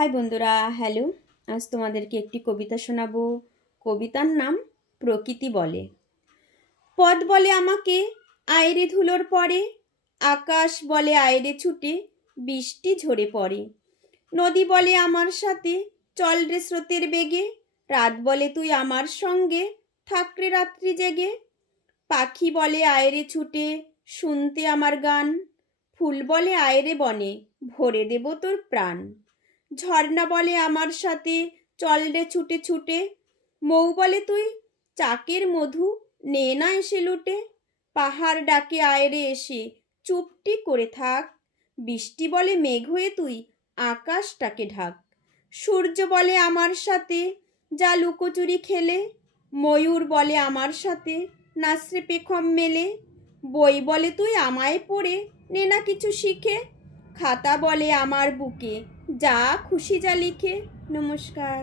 High বন্ধুরা, hello. আজ তোমাদেরকে একটি কবিতা শোনাবো। কবিতার নাম প্রকৃতি বলে। পথ বলে আমাকে আয়রে ধুলোর পরে, আকাশ বলে আয়রে ছুটে বৃষ্টি ঝরে পড়ে। নদী বলে আমার সাথে চল রে স্রোতের বেগে, রাত বলে তুই আমার সঙ্গে থাকরে রাত্রি জেগে। পাখি বলে আয়রে ছুটে শুনতে আমার গান, ফুল বলে আয়রে বনে ভরে দেব তোর প্রাণ। ঝর্ণা বলে আমার সাথে চল রে ছুটে ছুটে, মৌ বলে তুই চাকের মধু নে না এসে লুটে। পাহাড় ডাকে আয়রে এসে চুপটি করে থাক, বৃষ্টি বলে মেঘ হয়ে তুই আকাশটাকে ঢাক। সূর্য বলে আমার সাথে যা লুকোচুরি খেলে, ময়ূর বলে আমার সাথে নাচরে পেখম মেলে। বই বলে তুই আমায় পড়ে নে না কিছু শিখে, খাতা বলে আমার বুকে যা খুশি যা লিখে। নমস্কার।